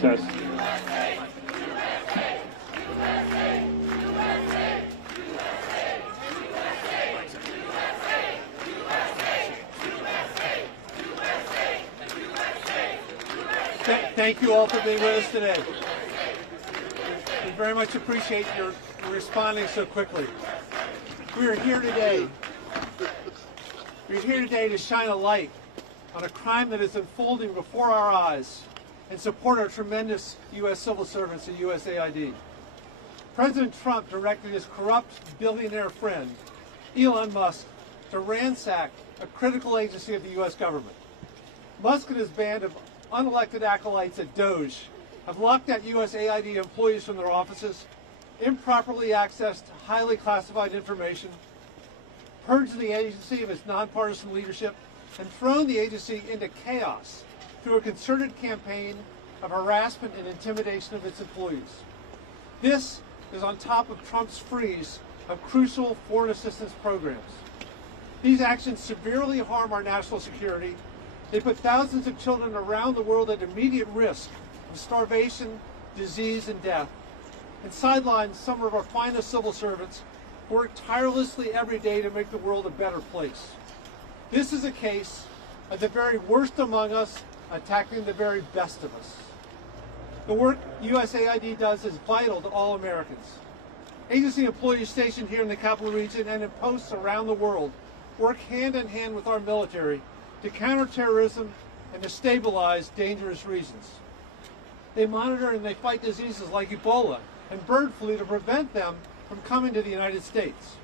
Test. Thank you all for being with us today. We very much appreciate your responding so quickly. We are here today. We're here today to shine a light on a crime that is unfolding before our eyes and support our tremendous U.S. civil servants at USAID. President Trump directed his corrupt billionaire friend, Elon Musk, to ransack a critical agency of the U.S. government. Musk and his band of unelected acolytes at DOJ have locked out USAID employees from their offices, improperly accessed highly classified information, purged the agency of its nonpartisan leadership, and thrown the agency into chaos through a concerted campaign of harassment and intimidation of its employees. This is on top of Trump's freeze of crucial foreign assistance programs. These actions severely harm our national security. They put thousands of children around the world at immediate risk of starvation, disease, and death, and sideline some of our finest civil servants who work tirelessly every day to make the world a better place. This is a case of the very worst among us attacking the very best of us. The work USAID does is vital to all Americans. Agency employees stationed here in the capital region and in posts around the world work hand in hand with our military to counter terrorism and to stabilize dangerous regions. They monitor and they fight diseases like Ebola and bird flu to prevent them from coming to the United States.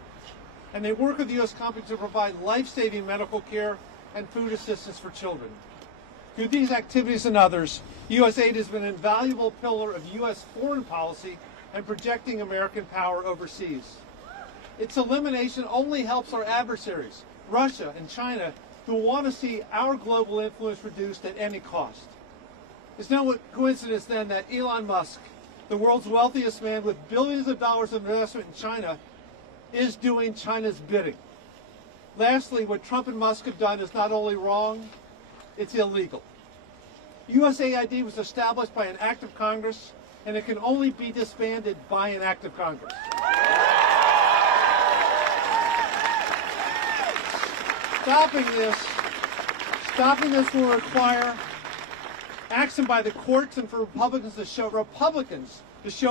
And they work with the U.S. companies to provide life-saving medical care and food assistance for children. Through these activities and others, USAID has been an invaluable pillar of U.S. foreign policy and projecting American power overseas. Its elimination only helps our adversaries, Russia and China, who want to see our global influence reduced at any cost. It's no coincidence then that Elon Musk, the world's wealthiest man with billions of dollars of investment in China, is doing China's bidding. Lastly, what Trump and Musk have done is not only wrong, it's illegal. USAID was established by an act of Congress, and it can only be disbanded by an act of Congress. Stopping this will require action by the courts and for Republicans to show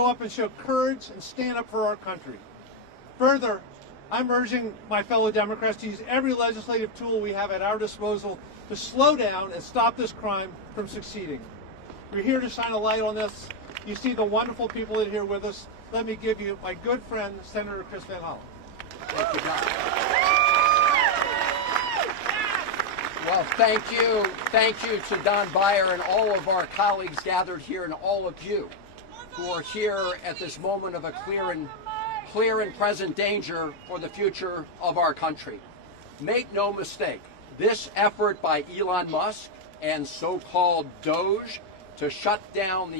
up and show courage and stand up for our country. Further, I'm urging my fellow Democrats to use every legislative tool we have at our disposal to slow down and stop this crime from succeeding. We're here to shine a light on this. You see the wonderful people that are here with us. Let me give you my good friend, Senator Chris Van Hollen. Thank you, John. Well, thank you to Don Beyer and all of our colleagues gathered here, and all of you who are here at this moment of a clear and present danger for the future of our country. Make no mistake, this effort by Elon Musk and so-called DOGE to shut down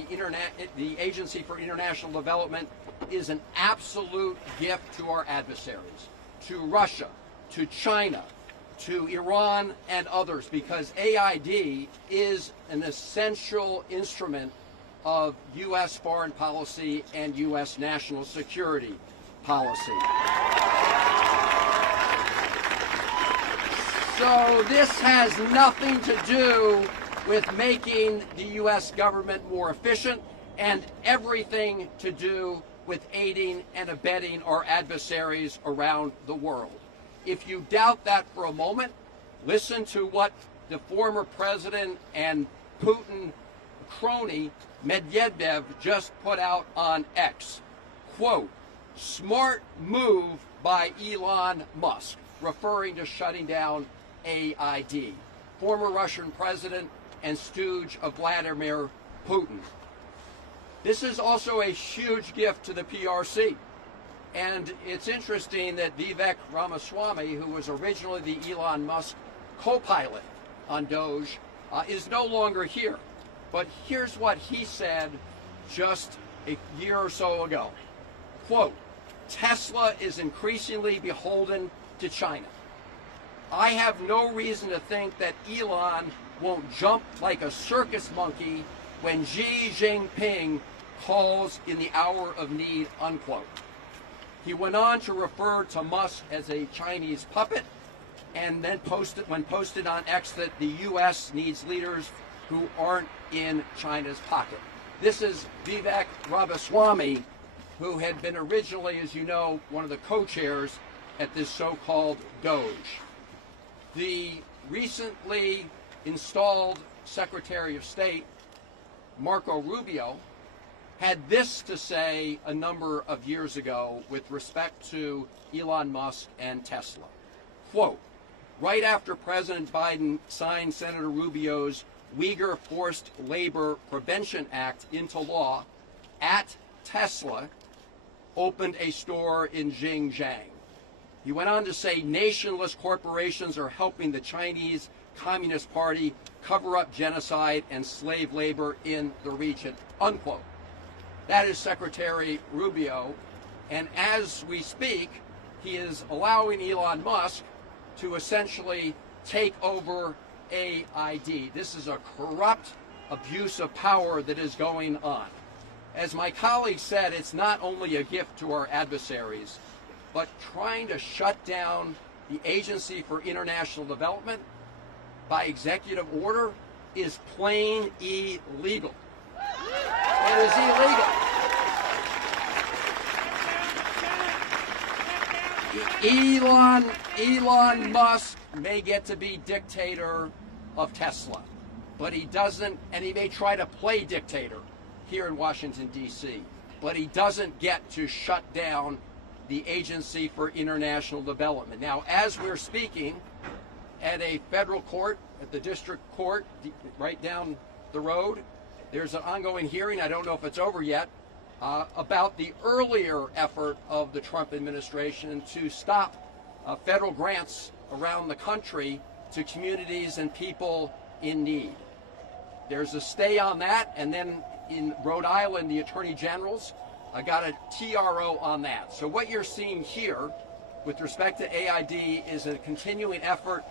the Agency for International Development is an absolute gift to our adversaries, to Russia, to China, to Iran and others, because AID is an essential instrument of U.S. foreign policy and U.S. national security policy. So this has nothing to do with making the U.S. government more efficient, and everything to do with aiding and abetting our adversaries around the world. If you doubt that for a moment, listen to what the former president and Putin crony Medvedev just put out on X. Quote, "Smart move by Elon Musk," referring to shutting down AID. Former Russian president and stooge of Vladimir Putin. This is also a huge gift to the PRC. And it's interesting that Vivek Ramaswamy, who was originally the Elon Musk co-pilot on Doge, is no longer here. But here's what he said just a year or so ago. Quote, "Tesla is increasingly beholden to China. I have no reason to think that Elon won't jump like a circus monkey when Xi Jinping calls in the hour of need," unquote. He went on to refer to Musk as a Chinese puppet, and then posted on X that the U.S. needs leaders who aren't in China's pocket. This is Vivek Ramaswamy, who had been originally, as you know, one of the co-chairs at this so-called Doge. The recently installed Secretary of State, Marco Rubio, had this to say a number of years ago with respect to Elon Musk and Tesla. Quote, "Right after President Biden signed Senator Rubio's Uyghur Forced Labor Prevention Act into law, at Tesla opened a store in Xinjiang." He went on to say nationless corporations are helping the Chinese Communist Party cover up genocide and slave labor in the region, unquote. That is Secretary Rubio, and as we speak, he is allowing Elon Musk to essentially take over AID. This is a corrupt abuse of power that is going on. As my colleague said, it's not only a gift to our adversaries, but trying to shut down the Agency for International Development by executive order is plain illegal. It is illegal. Elon Musk may get to be dictator of Tesla, but he doesn't, and he may try to play dictator here in Washington, D.C., but he doesn't get to shut down the Agency for International Development. Now, as we're speaking, at a federal court, at the district court right down the road, there's an ongoing hearing. I don't know if it's over yet, about the earlier effort of the Trump administration to stop federal grants around the country to communities and people in need. There's a stay on that, and then in Rhode Island, the Attorney General's got a TRO on that. So what you're seeing here with respect to AID is a continuing effort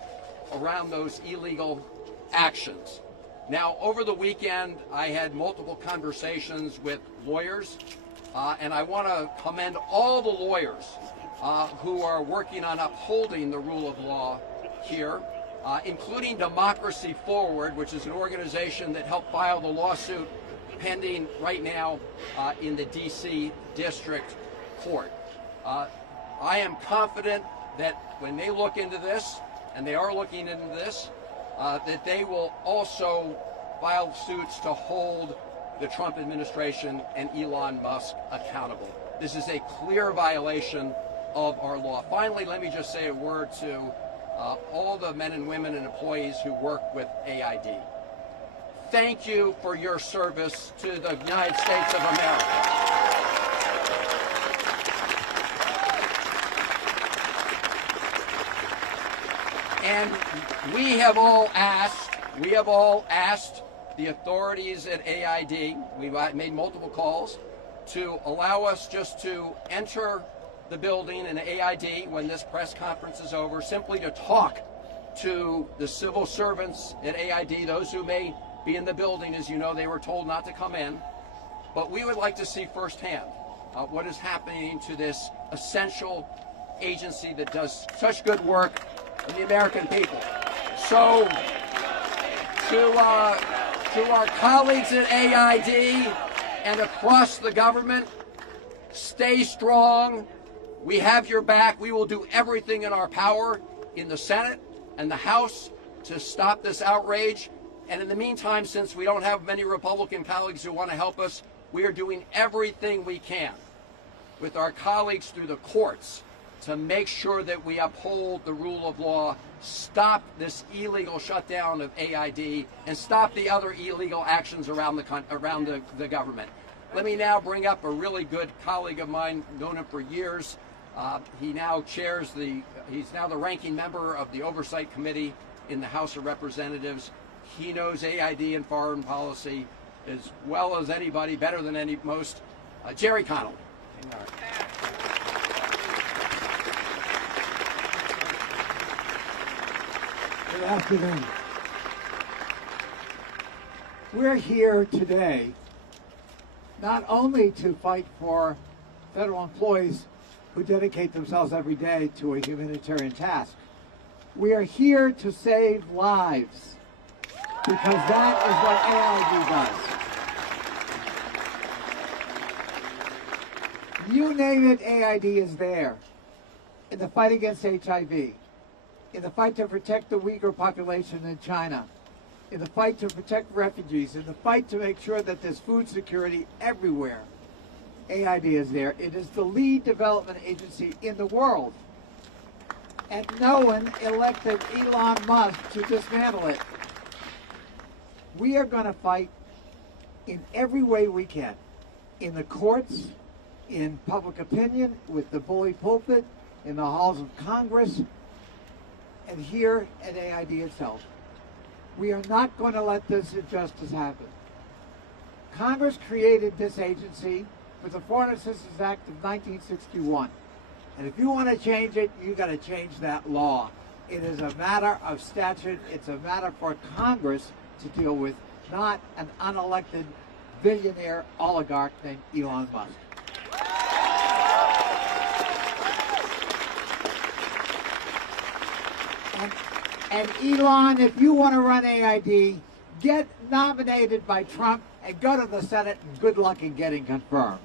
around those illegal actions. Now, over the weekend, I had multiple conversations with lawyers, and I want to commend all the lawyers who are working on upholding the rule of law here, including Democracy Forward, which is an organization that helped file the lawsuit pending right now in the D.C. District Court. I am confident that when they look into this, and they are looking into this, that they will also file suits to hold the Trump administration and Elon Musk accountable. This is a clear violation of our law. Finally, let me just say a word to all the men and women and employees who work with AID. Thank you for your service to the United States of America. And we have all asked the authorities at AID, we've made multiple calls, to allow us just to enter the building in AID when this press conference is over, simply to talk to the civil servants at AID, those who may be in the building. As you know, they were told not to come in. But we would like to see firsthand what is happening to this essential agency that does such good work for the American people. So, to our colleagues at AID and across the government, stay strong. We have your back. We will do everything in our power in the Senate and the House to stop this outrage. And in the meantime, since we don't have many Republican colleagues who want to help us, we are doing everything we can with our colleagues through the courts to make sure that we uphold the rule of law, stop this illegal shutdown of AID, and stop the other illegal actions around the government. Let me now bring up a really good colleague of mine, known him for years. He now he's now the ranking member of the Oversight Committee in the House of Representatives. He knows AID and foreign policy as well as anybody, better than most. Jerry Connell. Good afternoon. We're here today not only to fight for federal employees who dedicate themselves every day to a humanitarian task. We are here to save lives, because that is what AID does. You name it, AID is there. In the fight against HIV, in the fight to protect the Uyghur population in China, in the fight to protect refugees, in the fight to make sure that there's food security everywhere, AID is there. It is the lead development agency in the world. And no one elected Elon Musk to dismantle it. We are going to fight in every way we can. In the courts, in public opinion, with the bully pulpit, in the halls of Congress, and here at AID itself. We are not going to let this injustice happen. Congress created this agency with the Foreign Assistance Act of 1961. And if you want to change it, you got to change that law. It is a matter of statute. It's a matter for Congress to deal with, not an unelected billionaire oligarch named Elon Musk. And Elon, if you want to run AID, get nominated by Trump and go to the Senate, and good luck in getting confirmed.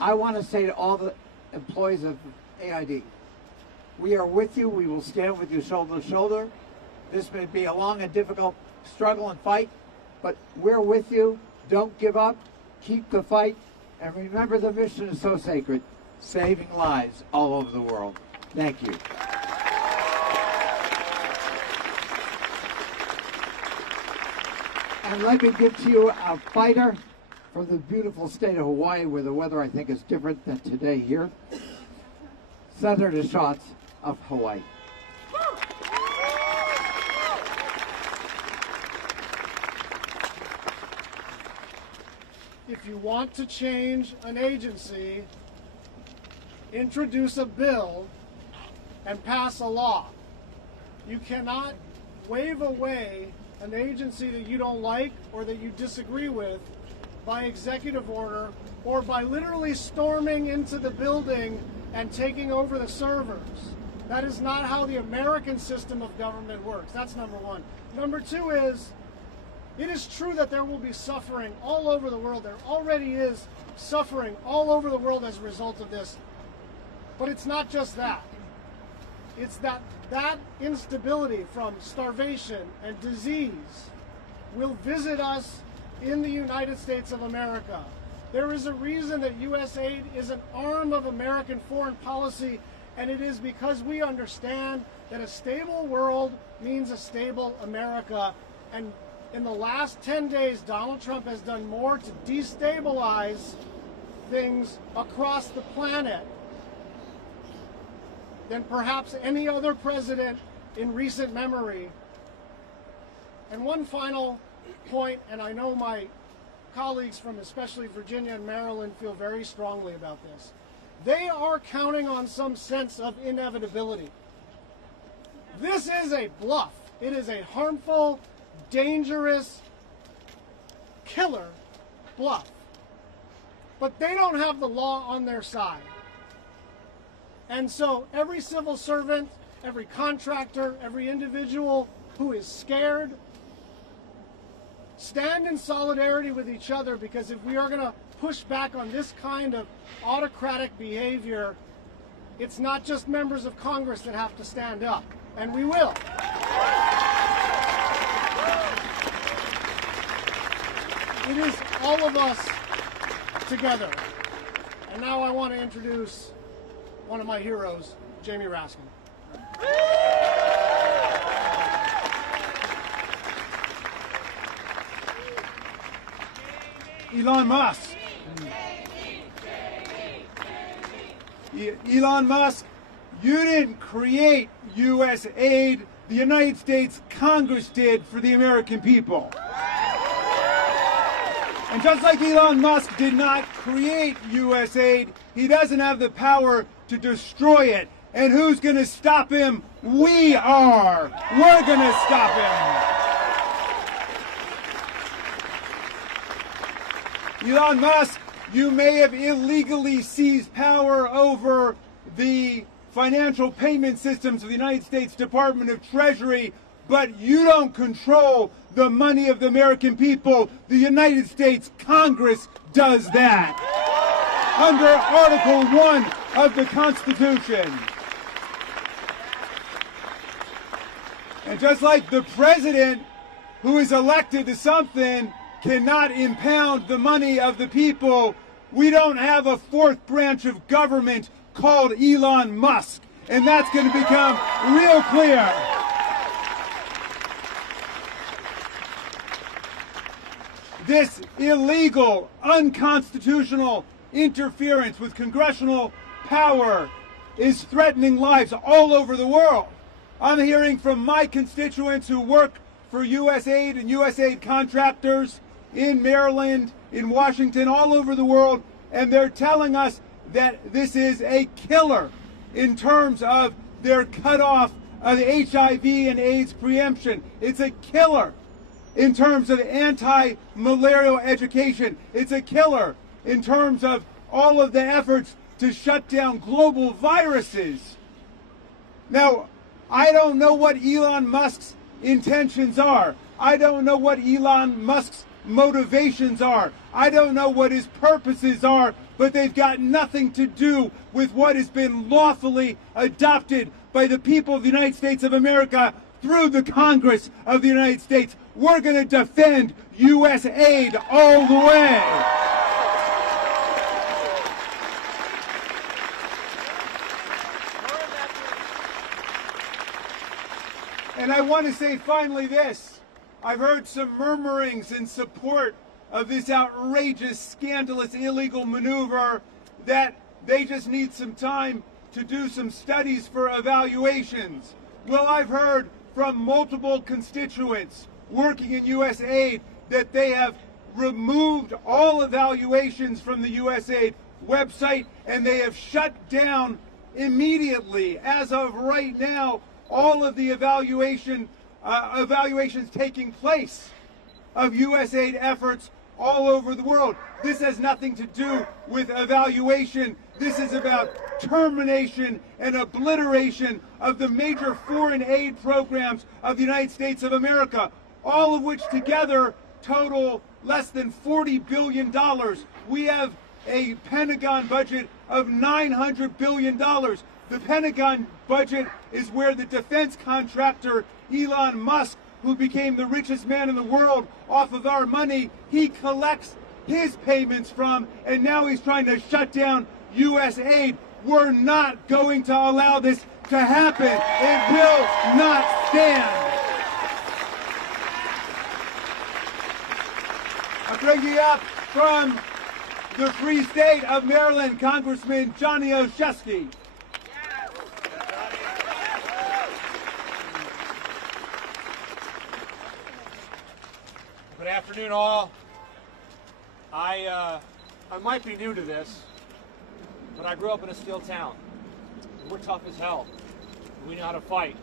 I want to say to all the employees of AID, we are with you. We will stand with you shoulder to shoulder. This may be a long and difficult struggle and fight, but we're with you. Don't give up. Keep the fight. And remember, the mission is so sacred, saving lives all over the world. Thank you. And let me give to you a fighter from the beautiful state of Hawaii, where the weather, I think, is different than today here. Senator Schatz of Hawaii. If you want to change an agency, introduce a bill and pass a law. You cannot wave away an agency that you don't like or that you disagree with by executive order or by literally storming into the building and taking over the servers. That is not how the American system of government works. That's number one. Number two is, it is true that there will be suffering all over the world. There already is suffering all over the world as a result of this. But it's not just that. It's that instability from starvation and disease will visit us in the United States of America. There is a reason that USAID is an arm of American foreign policy, and it is because we understand that a stable world means a stable America. And in the last 10 days, Donald Trump has done more to destabilize things across the planet than perhaps any other president in recent memory. And one final point, and I know my colleagues from especially Virginia and Maryland feel very strongly about this. They are counting on some sense of inevitability. This is a bluff. It is a harmful, dangerous, killer bluff. But they don't have the law on their side. And so every civil servant, every contractor, every individual who is scared, stand in solidarity with each other, because if we are going to push back on this kind of autocratic behavior, it's not just members of Congress that have to stand up, and we will. It is all of us together. And now I want to introduce one of my heroes, Jamie Raskin. Elon Musk. Elon Musk, you didn't create USAID. The United States Congress did for the American people. And just like Elon Musk did not create USAID, he doesn't have the power to destroy it. And who's going to stop him? We are. We're going to stop him. Elon Musk, you may have illegally seized power over the financial payment systems of the United States Department of Treasury, but you don't control the money of the American people. The United States Congress does that under Article 1 of the Constitution. And just like the president, who is elected to something, cannot impound the money of the people, we don't have a fourth branch of government called Elon Musk. And that's going to become real clear. This illegal, unconstitutional interference with congressional power is threatening lives all over the world. I'm hearing from my constituents who work for USAID and USAID contractors in Maryland, in Washington, all over the world, and they're telling us that this is a killer in terms of their cutoff of HIV and AIDS preemption. It's a killer in terms of anti-malarial education. It's a killer in terms of all of the efforts to shut down global viruses. Now, I don't know what Elon Musk's intentions are. I don't know what Elon Musk's motivations are. I don't know what his purposes are, but they've got nothing to do with what has been lawfully adopted by the people of the United States of America through the Congress of the United States. We're going to defend USAID all the way. And I want to say finally this. I've heard some murmurings in support of this outrageous, scandalous, illegal maneuver that they just need some time to do some studies for evaluations. Well, I've heard from multiple constituents working in USAID that they have removed all evaluations from the USAID website and they have shut down immediately, as of right now, all of the evaluations taking place of USAID efforts all over the world. This has nothing to do with evaluation. This is about termination and obliteration of the major foreign aid programs of the United States of America, all of which together total less than $40 billion. We have a Pentagon budget of $900 billion. The Pentagon budget is where the defense contractor Elon Musk, who became the richest man in the world off of our money, he collects his payments from, and now he's trying to shut down USAID. We're not going to allow this to happen. It will not stand. I'm bringing up from the Free State of Maryland, Congressman Johnny Olszewski. Good afternoon, all. I might be new to this, but I grew up in a steel town. We're tough as hell. We know how to fight,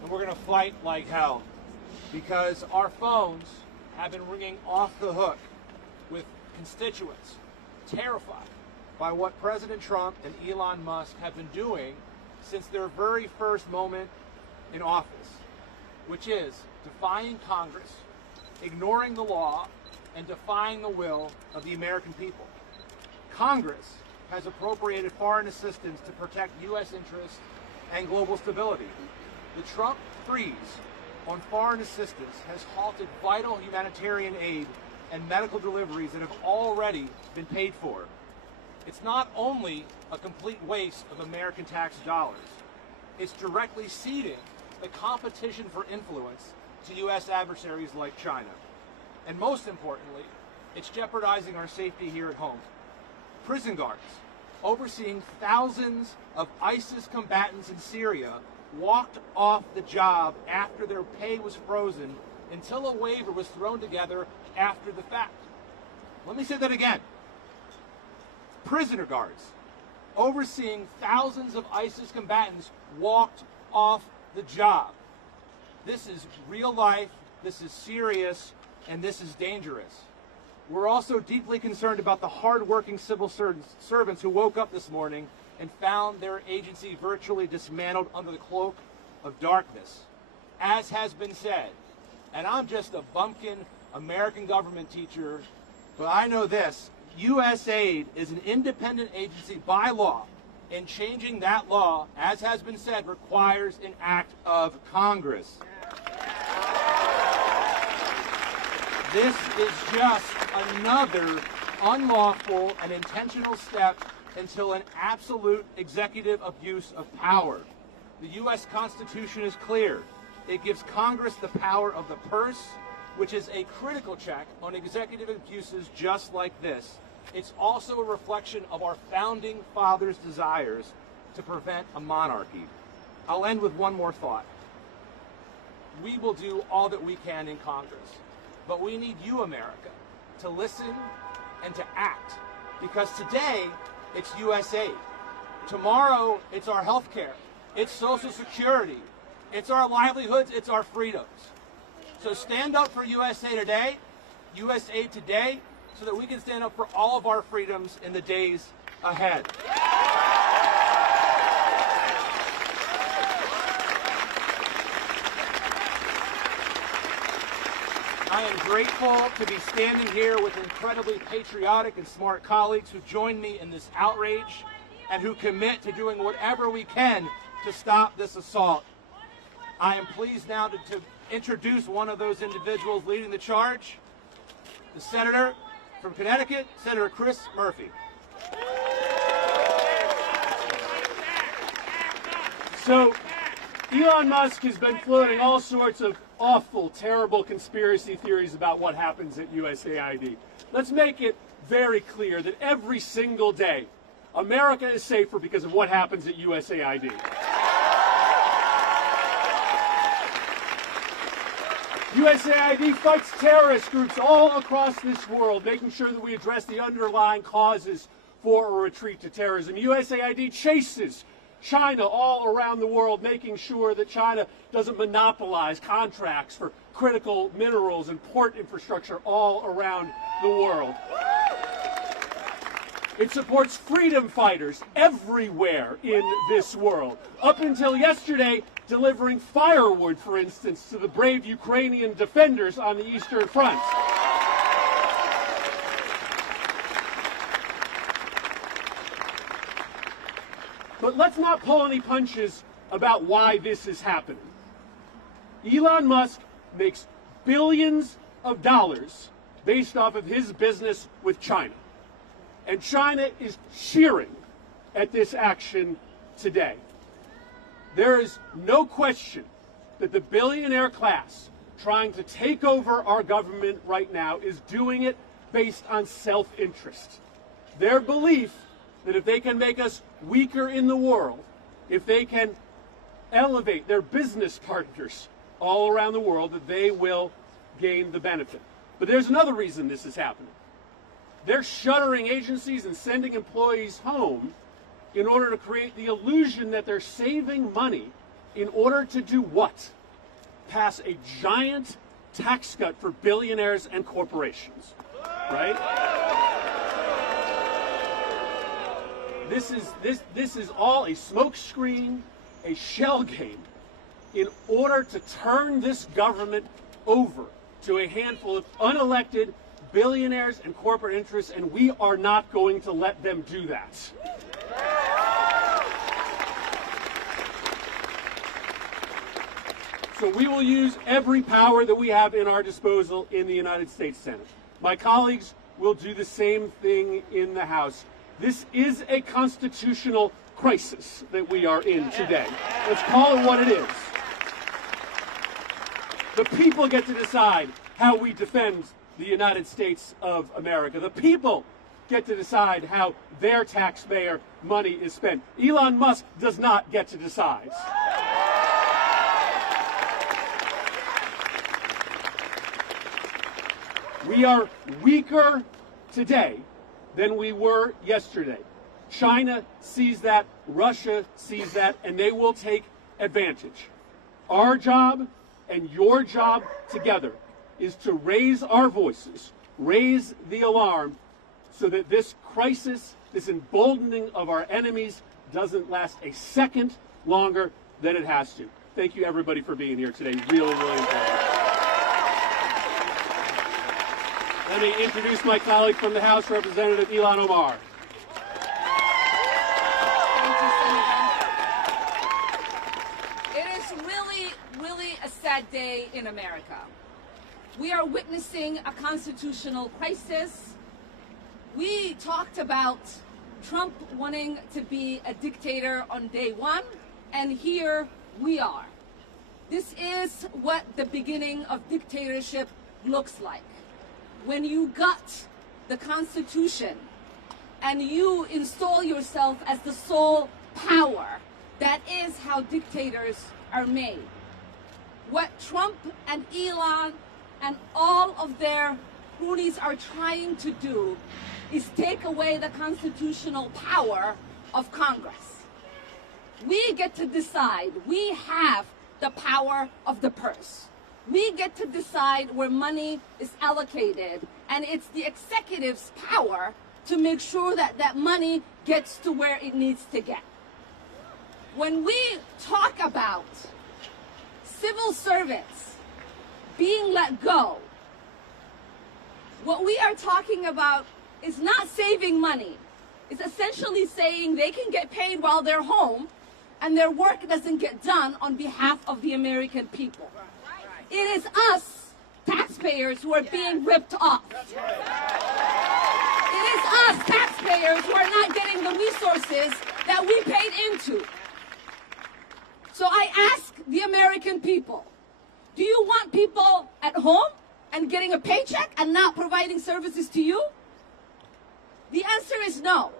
and we're going to fight like hell, because our phones have been ringing off the hook with constituents terrified by what President Trump and Elon Musk have been doing since their very first moment in office, which is defying Congress, ignoring the law, and defying the will of the American people. Congress has appropriated foreign assistance to protect U.S. interests and global stability. The Trump freeze on foreign assistance has halted vital humanitarian aid and medical deliveries that have already been paid for. It's not only a complete waste of American tax dollars, it's directly ceding the competition for influence to U.S. adversaries like China. And most importantly, it's jeopardizing our safety here at home. Prison guards, overseeing thousands of ISIS combatants in Syria, walked off the job after their pay was frozen until a waiver was thrown together after the fact. Let me say that again. Prisoner guards, overseeing thousands of ISIS combatants, walked off the job. This is real life, this is serious, and this is dangerous. We're also deeply concerned about the hard-working civil servants who woke up this morning and found their agency virtually dismantled under the cloak of darkness. As has been said, and I'm just a bumpkin American government teacher, but I know this, USAID is an independent agency by law, and changing that law, as has been said, requires an act of Congress. This is just another unlawful and intentional step until an absolute executive abuse of power. The U.S. Constitution is clear. It gives Congress the power of the purse, which is a critical check on executive abuses just like this. It's also a reflection of our founding fathers' desires to prevent a monarchy. I'll end with one more thought. We will do all that we can in Congress, but we need you, America, to listen and to act, because today it's USAID. Tomorrow it's our health care, it's Social Security, it's our livelihoods, it's our freedoms. So stand up for USAID today, so that we can stand up for all of our freedoms in the days ahead. I am grateful to be standing here with incredibly patriotic and smart colleagues who join me in this outrage and who commit to doing whatever we can to stop this assault. I am pleased now to introduce one of those individuals leading the charge, the Senator from Connecticut, Senator Chris Murphy. So, Elon Musk has been floating all sorts of awful, terrible conspiracy theories about what happens at USAID. Let's make it very clear that every single day, America is safer because of what happens at USAID. USAID fights terrorist groups all across this world, making sure that we address the underlying causes for a retreat to terrorism. USAID chases China all around the world, making sure that China doesn't monopolize contracts for critical minerals and port infrastructure all around the world. It supports freedom fighters everywhere in this world. Up until yesterday, delivering firewood, for instance, to the brave Ukrainian defenders on the Eastern Front. But let's not pull any punches about why this is happening. Elon Musk makes billions of dollars based off of his business with China. And China is cheering at this action today. There is no question that the billionaire class trying to take over our government right now is doing it based on self-interest. Their belief that if they can make us weaker in the world, if they can elevate their business partners all around the world, that they will gain the benefit. But there's another reason this is happening. They're shuttering agencies and sending employees home in order to create the illusion that they're saving money in order to do what? Pass a giant tax cut for billionaires and corporations, right? This is all a smokescreen, a shell game, in order to turn this government over to a handful of unelected billionaires and corporate interests, and we are not going to let them do that. So we will use every power that we have in our disposal in the United States Senate. My colleagues will do the same thing in the House. This is a constitutional crisis that we are in today. Let's call it what it is. The people get to decide how we defend the United States of America. The people get to decide how their taxpayer money is spent. Elon Musk does not get to decide. We are weaker today than we were yesterday. China sees that, Russia sees that, and they will take advantage. Our job and your job together is to raise our voices, raise the alarm, so that this crisis, this emboldening of our enemies, doesn't last a second longer than it has to. Thank you, everybody, for being here today. Really, really important. Let me introduce my colleague from the House, Representative Ilhan Omar. It is really a sad day in America. We are witnessing a constitutional crisis. We talked about Trump wanting to be a dictator on day one, and here we are. This is what the beginning of dictatorship looks like. When you gut the Constitution and you install yourself as the sole power, that is how dictators are made. What Trump and Elon and all of their cronies are trying to do is take away the constitutional power of Congress. We get to decide. We have the power of the purse. We get to decide where money is allocated, and it's the executive's power to make sure that that money gets to where it needs to get. When we talk about civil servants being let go, what we are talking about is not saving money. It's essentially saying they can get paid while they're home and their work doesn't get done on behalf of the American people. It is us, taxpayers, who are being ripped off. It is us, taxpayers, who are not getting the resources that we paid into. So I ask the American people, Do you want people at home and getting a paycheck and not providing services to you? The answer is no.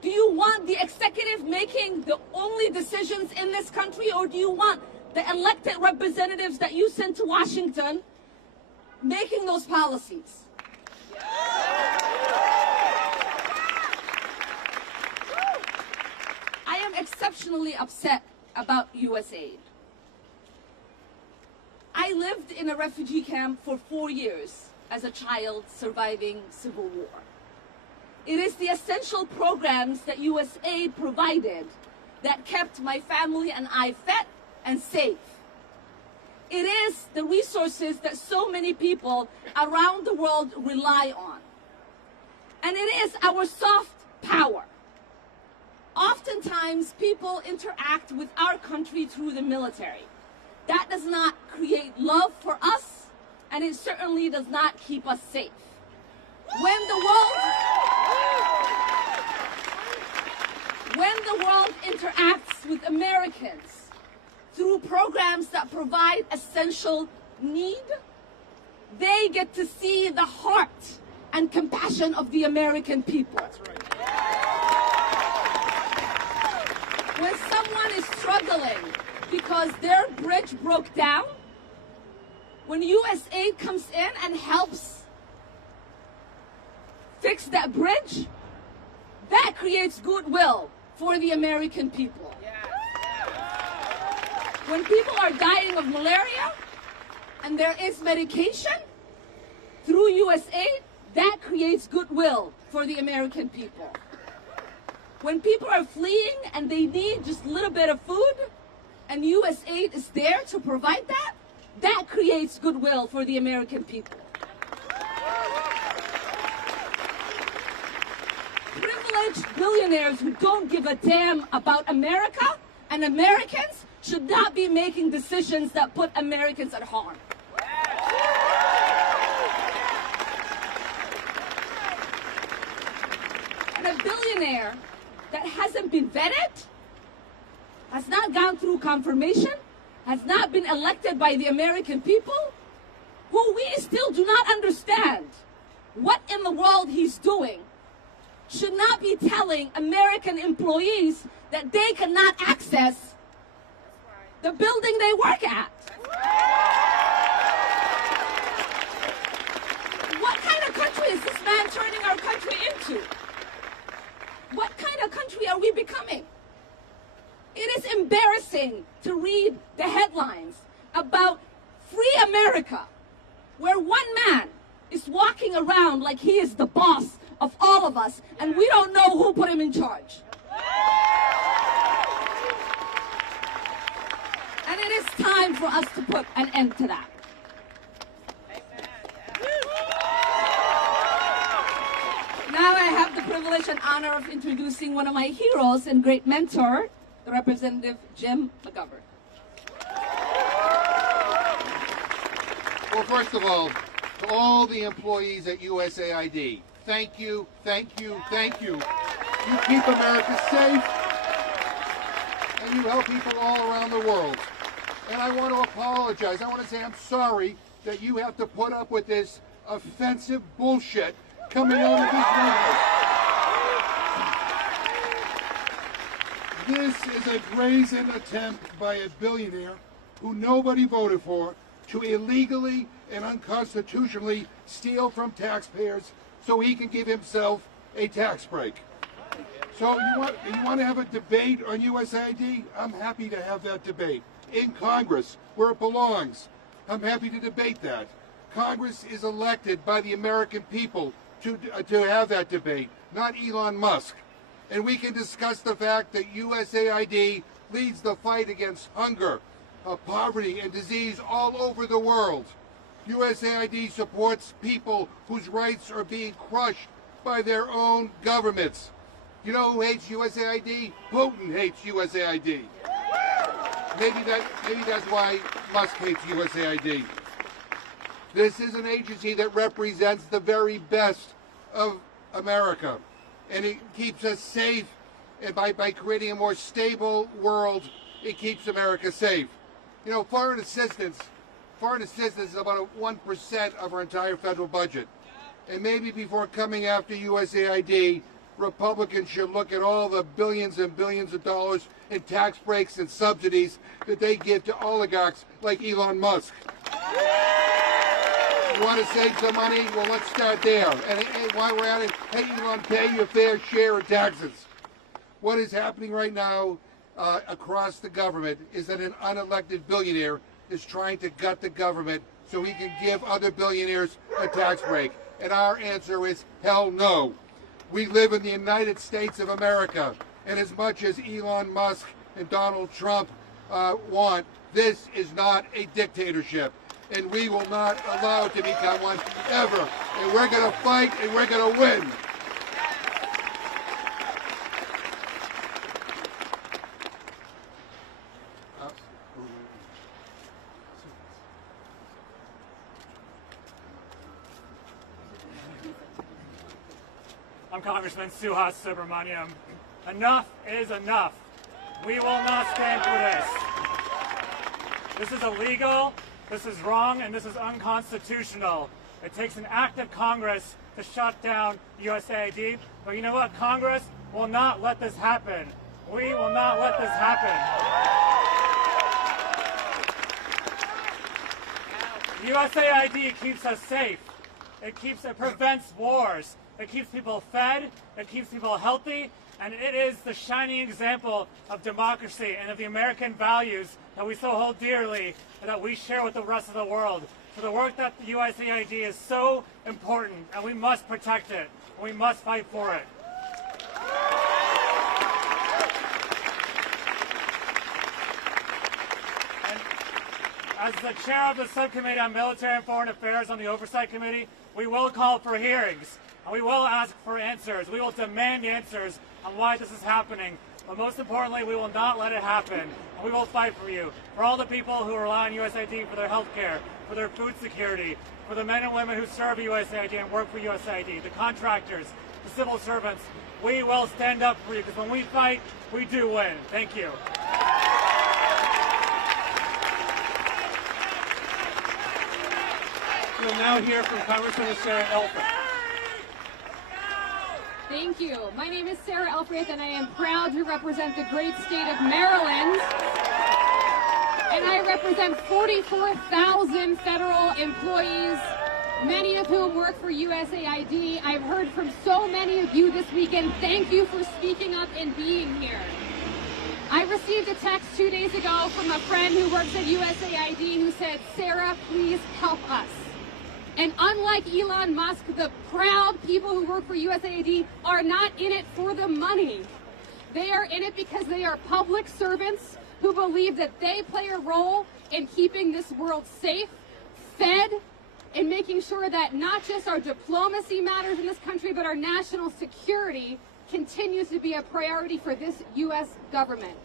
Do you want the executive making the only decisions in this country, or do you want the elected representatives that you send to Washington making those policies? I am exceptionally upset about USAID. I lived in a refugee camp for 4 years as a child surviving civil war. It is the essential programs that USAID provided that kept my family and I fed and safe. It is the resources that so many people around the world rely on. And it is our soft power. Oftentimes, people interact with our country through the military. That does not create love for us, and it certainly does not keep us safe. When the world interacts with Americans through programs that provide essential need, they get to see the heart and compassion of the American people. That's right. When someone is struggling because their bridge broke down, when USAID comes in and helps fix that bridge, that creates goodwill for the American people. When people are dying of malaria and there is medication through USAID, that creates goodwill for the American people. When people are fleeing and they need just a little bit of food and USAID is there to provide that, that creates goodwill for the American people. Privileged billionaires who don't give a damn about America and Americans should not be making decisions that put Americans at harm. And a billionaire that hasn't been vetted, has not gone through confirmation, has not been elected by the American people, who we still do not understand what in the world he's doing, should not be telling American employees that they cannot access the building they work at. What kind of country is this man turning our country into? What kind of country are we becoming? It is embarrassing to read the headlines about free America, where one man is walking around like he is the boss of all of us, and we don't know who put him in charge. And it is time for us to put an end to that. Now I have the privilege and honor of introducing one of my heroes and great mentor, the Representative Jim McGovern. Well, first of all, to all the employees at USAID, thank you, thank you, thank you. You keep America safe, and you help people all around the world. And I want to apologize. I want to say I'm sorry that you have to put up with this offensive bullshit coming out of this White House. This is a brazen attempt by a billionaire who nobody voted for to illegally and unconstitutionally steal from taxpayers so he can give himself a tax break. So you want to have a debate on USAID? I'm happy to have that debate in Congress where it belongs. I'm happy to debate that. Congress is elected by the American people to have that debate, not Elon Musk. And we can discuss the fact that USAID leads the fight against hunger, poverty, and disease all over the world. USAID supports people whose rights are being crushed by their own governments. You know who hates USAID? Putin hates USAID. Maybe that's why Musk hates USAID. This is an agency that represents the very best of America, and it keeps us safe. And by creating a more stable world, it keeps America safe. You know, foreign assistance foreign assistance is about 1% of our entire federal budget. And maybe before coming after USAID, Republicans should look at all the billions and billions of dollars in tax breaks and subsidies that they give to oligarchs like Elon Musk. You want to save some money? Well, let's start there. And while we're at it, hey, Elon, pay your fair share of taxes. What is happening right now across the government is that an unelected billionaire is trying to gut the government so he can give other billionaires a tax break. And our answer is hell no. We live in the United States of America, and as much as Elon Musk and Donald Trump want, this is not a dictatorship, and we will not allow it to become one ever. And we're going to fight, and we're going to win. I'm Congressman Suhas Subramaniam. Enough is enough. We will not stand for this. This is illegal, this is wrong, and this is unconstitutional. It takes an act of Congress to shut down USAID, but you know what? Congress will not let this happen. We will not let this happen. USAID keeps us safe. It prevents wars. It keeps people fed, it keeps people healthy, and it is the shining example of democracy and of the American values that we so hold dearly and that we share with the rest of the world. So the work that the USAID is so important, and we must protect it, and we must fight for it. And as the chair of the Subcommittee on Military and Foreign Affairs on the Oversight Committee, we will call for hearings. And we will ask for answers. We will demand answers on why this is happening. But most importantly, we will not let it happen. And we will fight for you, for all the people who rely on USAID for their health care, for their food security, for the men and women who serve USAID and work for USAID, the contractors, the civil servants. We will stand up for you, because when we fight, we do win. Thank you. We'll now hear from Congresswoman Sarah Elfreth. Thank you. My name is Sarah Elfreth, and I am proud to represent the great state of Maryland. And I represent 44,000 federal employees, many of whom work for USAID. I've heard from so many of you this weekend. Thank you for speaking up and being here. I received a text 2 days ago from a friend who works at USAID who said, "Sarah, please help us." And unlike Elon Musk, the proud people who work for USAID are not in it for the money. They are in it because they are public servants who believe that they play a role in keeping this world safe, fed, and making sure that not just our diplomacy matters in this country, but our national security continues to be a priority for this U.S. government.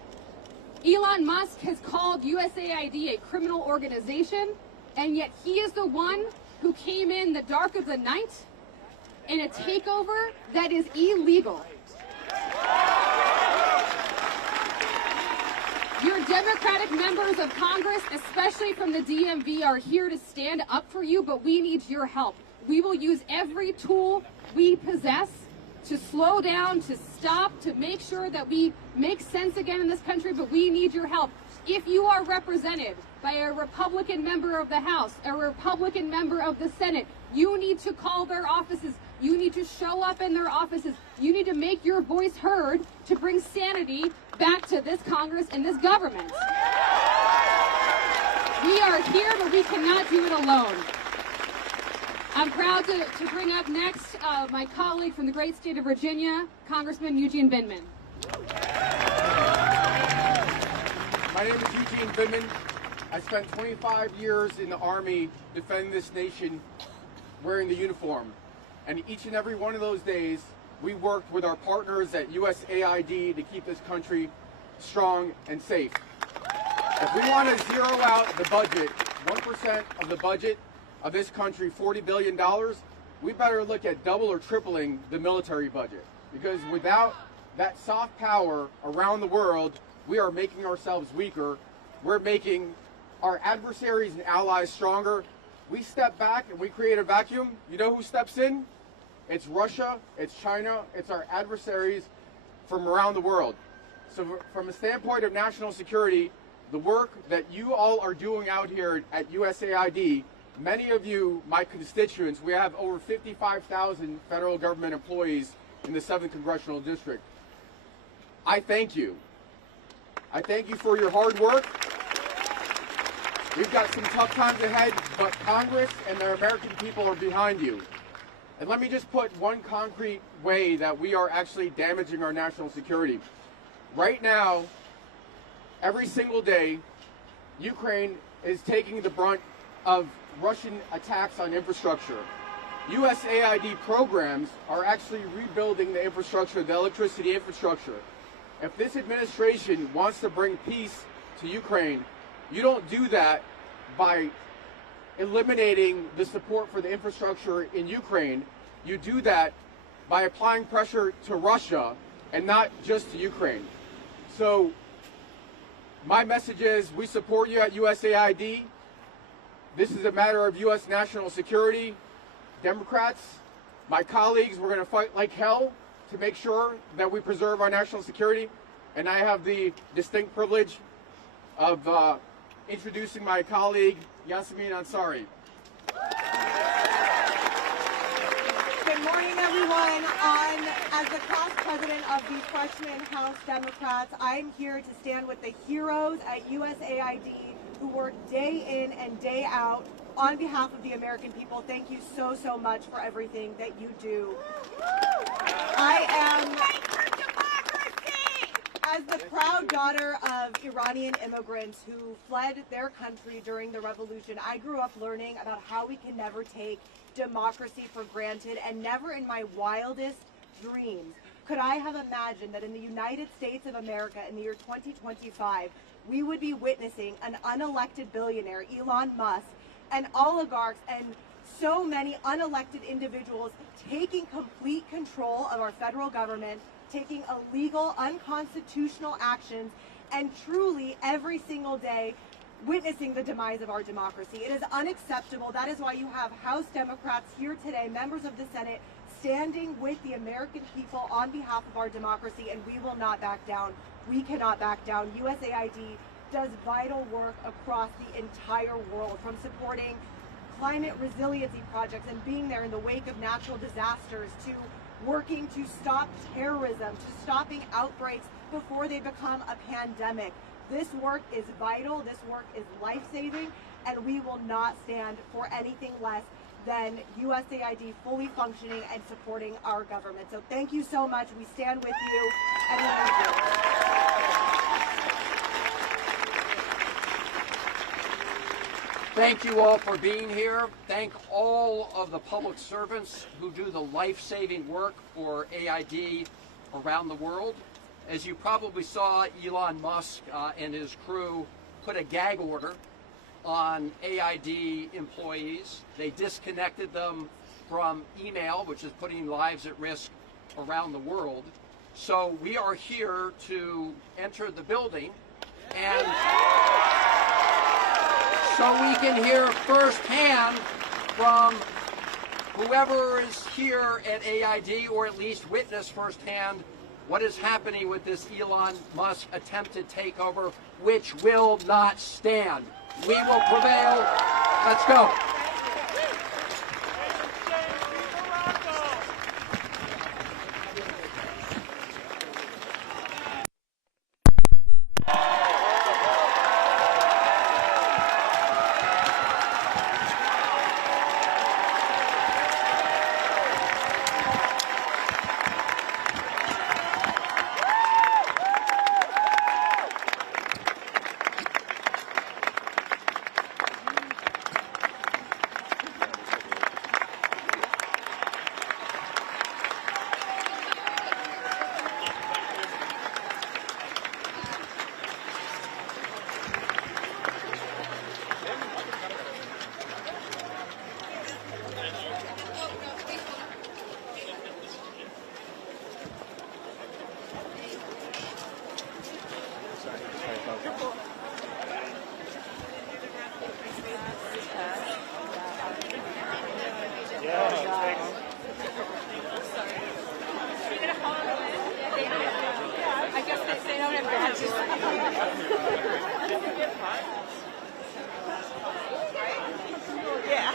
Elon Musk has called USAID a criminal organization, and yet he is the one who came in the dark of the night in a takeover that is illegal. Your Democratic members of Congress, especially from the DMV, are here to stand up for you, but we need your help. We will use every tool we possess to slow down, to stop, to make sure that we make sense again in this country, but we need your help. If you are represented by a Republican member of the House, a Republican member of the Senate, you need to call their offices. You need to show up in their offices. You need to make your voice heard to bring sanity back to this Congress and this government. We are here, but we cannot do it alone. I'm proud to bring up next my colleague from the great state of Virginia, Congressman Eugene Binman. My name is Eugene Binman. I spent 25 years in the Army defending this nation wearing the uniform. And each and every one of those days, we worked with our partners at USAID to keep this country strong and safe. If we want to zero out the budget, 1% of the budget of this country, $40 billion, we better look at double or tripling the military budget. Because without that soft power around the world, we are making ourselves weaker. We're making our adversaries and allies stronger, we step back and we create a vacuum. You know who steps in? It's Russia, it's China, it's our adversaries from around the world. So from a standpoint of national security, the work that you all are doing out here at USAID, many of you, my constituents, we have over 55,000 federal government employees in the 7th Congressional District. I thank you. I thank you for your hard work. We've got some tough times ahead, but Congress and the American people are behind you. And let me just put one concrete way that we are actually damaging our national security. Right now, every single day, Ukraine is taking the brunt of Russian attacks on infrastructure. USAID programs are actually rebuilding the infrastructure, the electricity infrastructure. If this administration wants to bring peace to Ukraine, you don't do that by eliminating the support for the infrastructure in Ukraine. You do that by applying pressure to Russia and not just to Ukraine. So my message is we support you at USAID. This is a matter of U.S. national security. Democrats, my colleagues, we're going to fight like hell to make sure that we preserve our national security. And I have the distinct privilege of introducing my colleague, Yasmin Ansari. Good morning, everyone. As the class president of the freshman House Democrats, I'm here to stand with the heroes at USAID who work day in and day out on behalf of the American people. Thank you so, so much for everything that you do. I am, as the proud daughter of Iranian immigrants who fled their country during the revolution, I grew up learning about how we can never take democracy for granted, and never in my wildest dreams could I have imagined that in the United States of America in the year 2025, we would be witnessing an unelected billionaire, Elon Musk, and oligarchs and so many unelected individuals taking complete control of our federal government, taking illegal, unconstitutional actions, and truly every single day witnessing the demise of our democracy. It is unacceptable. That is why you have House Democrats here today, members of the Senate, standing with the American people on behalf of our democracy, and we will not back down. We cannot back down. USAID does vital work across the entire world, from supporting climate resiliency projects and being there in the wake of natural disasters, to working to stop terrorism, to stopping outbreaks before they become a pandemic. This work is vital, this work is life-saving, and we will not stand for anything less than USAID fully functioning and supporting our government. So thank you so much. We stand with you, and we thank you. Thank you all for being here. Thank all of the public servants who do the life-saving work for AID around the world. As you probably saw, Elon Musk and his crew put a gag order on AID employees. They disconnected them from email, which is putting lives at risk around the world. So we are here to enter the building, and so we can hear firsthand from whoever is here at AID, or at least witness firsthand what is happening with this Elon Musk attempted takeover, which will not stand. We will prevail. Let's go. I guess they don't have badges. Yeah.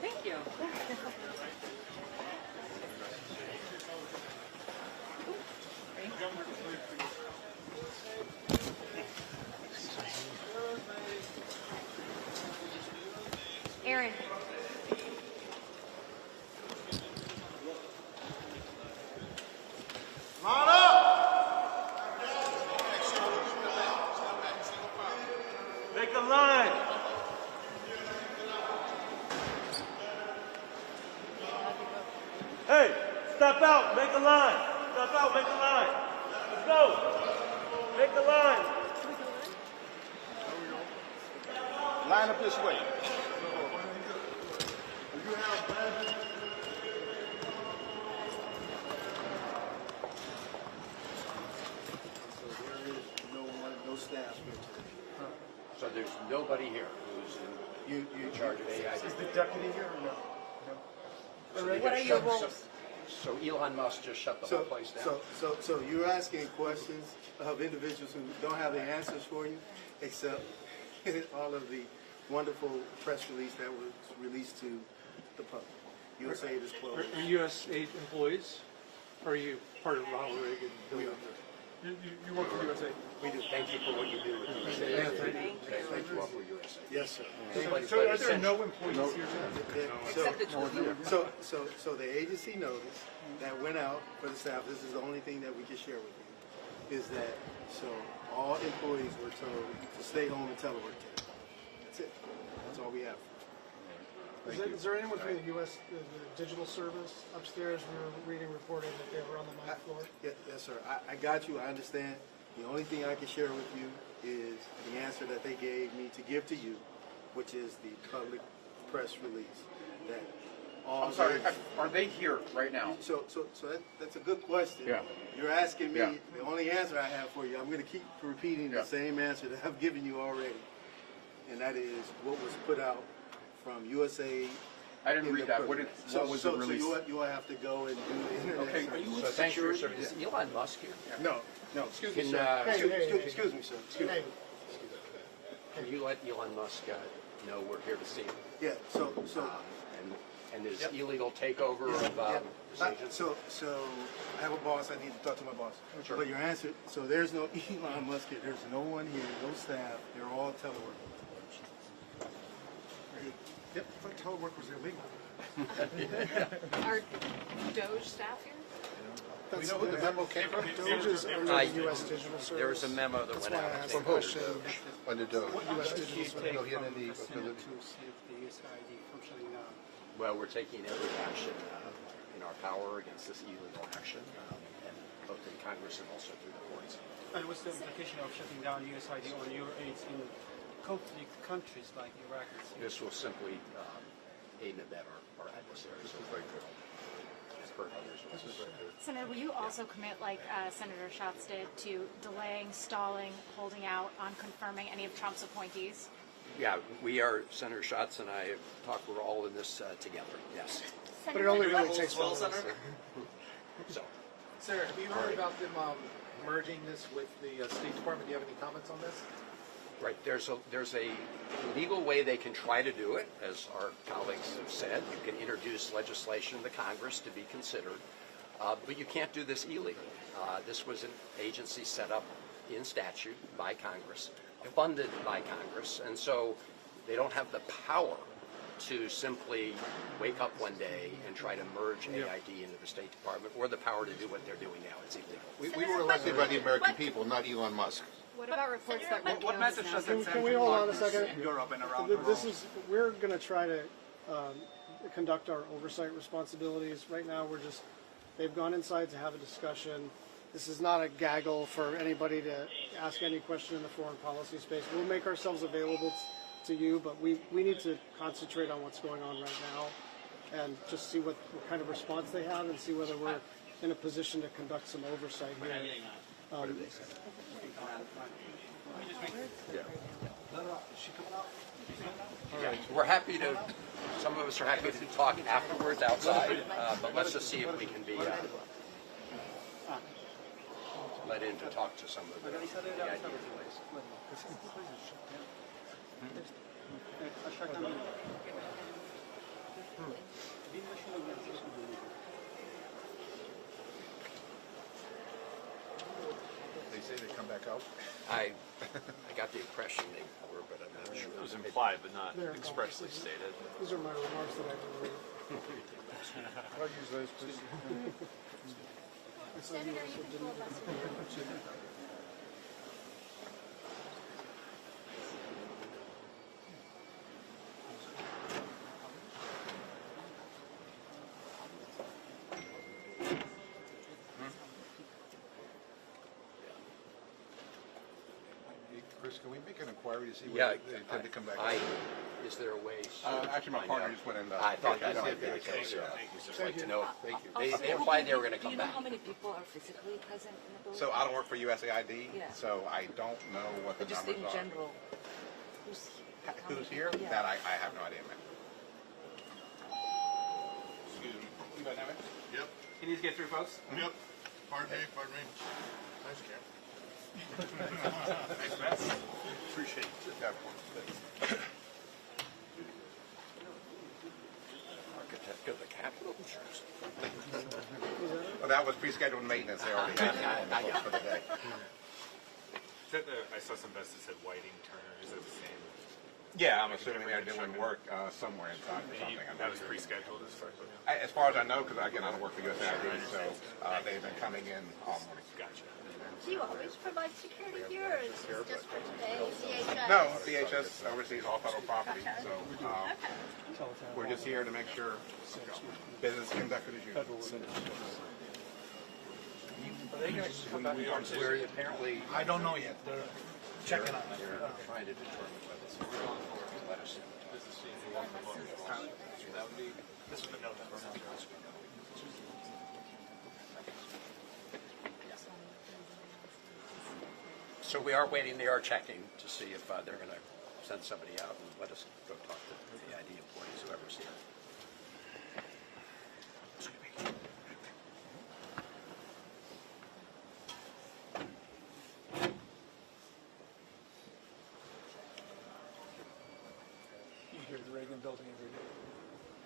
Thank you. Aaron. Make a line. Hey, step out, make a line. Step out, make a line. Let's go. Make a line. Line up this way. No staff here today. So there's nobody here who's in charge of AID. Is the deputy here or no? So No. they What just are your shut- roles? So Elon Musk just shut the whole place down. So you're asking questions of individuals who don't have the answers for you, except all of the wonderful press release that was released to the public. USAID is closed. Are USAID employees? Or are you part of Ronald Reagan? We are. You work for USAID? We do. Thank you for what you do with USAID. Yeah, thank you. Thank you all for USAID. Yes, sir. So are there no employees here today? Except the two of you. So the agency notice that went out for the staff, this is the only thing that we can share with you, is that, so all employees were told to stay home and telework today. That's it. That's all we have. Is there anyone from the U.S. The digital service upstairs? We were reading, reporting that they were on the ninth floor. Yes, sir. I got you. I understand. The only thing I can share with you is the answer that they gave me to give to you, which is the public press release. That all I'm sorry, those- are they here right now? So that's a good question. Yeah. You're asking me, Yeah. the only answer I have for you, I'm going to keep repeating the same answer that I've given you already. And that is what was put out from USAID. I didn't read that. What was the release? So you will have to go and do the internet. Okay, search. are you So thanks for your service. Is Elon Musk here? No. Excuse me, Can, sir. hey, Excuse me, sir. Excuse me. Can you let Elon Musk know we're here to see him? Yeah. So. And his illegal takeover of this agency? So I have a boss. I need to talk to my boss. Sure. But your answer. So there's no Elon Musk here. There's no one here. No staff. They're all telework. Yep, I thought telework was illegal. Are Doge staff here? We know who the memo came from? Doge is under the U.S. Digital Service. There was a memo that That's went why out. I asked the question. Under Doge. U.S. Digital Service. No, he had any ability. Well, we're taking every action in our power against this illegal action, and both in Congress and also through the courts. And what's the implication of shutting down USAID on your aids in conflict countries like Iraq and Syria? This will simply aid and abet our adversaries. This is very good. Hurt others. This is very good. Senator, will you also commit, like Senator Schatz did, to delaying, stalling, holding out on confirming any of Trump's appointees? Yeah, we are, Senator Schatz and I have talked, we're all in this together, yes. But it only really takes one. So, Sir, have you heard about them merging this with the State Department? Do you have any comments on this? right, there's a legal way they can try to do it, as our colleagues have said. You can introduce legislation to Congress to be considered, but you can't do this illegally. This was an agency set up in statute by Congress, funded by Congress, and so they don't have the power to simply wake up one day and try to merge AID into the State Department, or the power to do what they're doing now. It's illegal. We were elected by the American people, not Elon Musk. What about reports that What message does Can, it send can we to hold on a partners second? in Europe and around the This world? is, we're going to try to conduct our oversight responsibilities. Right now, they've gone inside to have a discussion. This is not a gaggle for anybody to ask any question in the foreign policy space. We'll make ourselves available to you, but we need to concentrate on what's going on right now and just see what kind of response they have and see whether we're in a position to conduct some oversight here. Yeah, we're happy to, some of us are happy to talk afterwards outside, but let's just see if we can be let in to talk to some of the ideas. They say they come back out. I got the impression they were, but I'm not sure. It was implied, but not expressly stated. These are my remarks that I can read. I'll use those, please. Senator, you can filibuster. Chris, can we make an inquiry to see Yeah, whether they intend to come back? is there a way? Actually, my partner just went in. I thought that might be the case. We'd just like to know. Thank you. They implied they were going to come back. Do you know how many people are physically present in the building? So I don't work for USAID, Yeah. so I don't know what the But just numbers in are. general, Who's here? Yeah. That I have no idea, man. Excuse me. You got that? Yep. Can you get through, folks? Yep. Pardon me, pardon me. Nice cap. Nice mess. Appreciate it. Yeah, of course. Architect of the Capitol. Well, that was pre-scheduled maintenance. They already had it for the day. Is that I saw some vests that said Whiting Turner. Is that the same? Yeah, I'm assuming they're doing work somewhere inside or something. That was pre-scheduled as As far far as as I know, because again, I don't work for USAID, so they've been coming in all morning. Gotcha. Do you always provide security here, or is this just for today? DHS? No, DHS oversees all federal property, so we're just here to make sure business is conducted as usual. Are they going to come back? Where apparently. I don't know yet. They're checking on it. They're trying to determine whether it's going forward. Let us know. that would be. This would be no. So we are waiting, they are checking to see if they're going to send somebody out and let us go talk to the ID employees, whoever's here. You hear the Reagan building every day.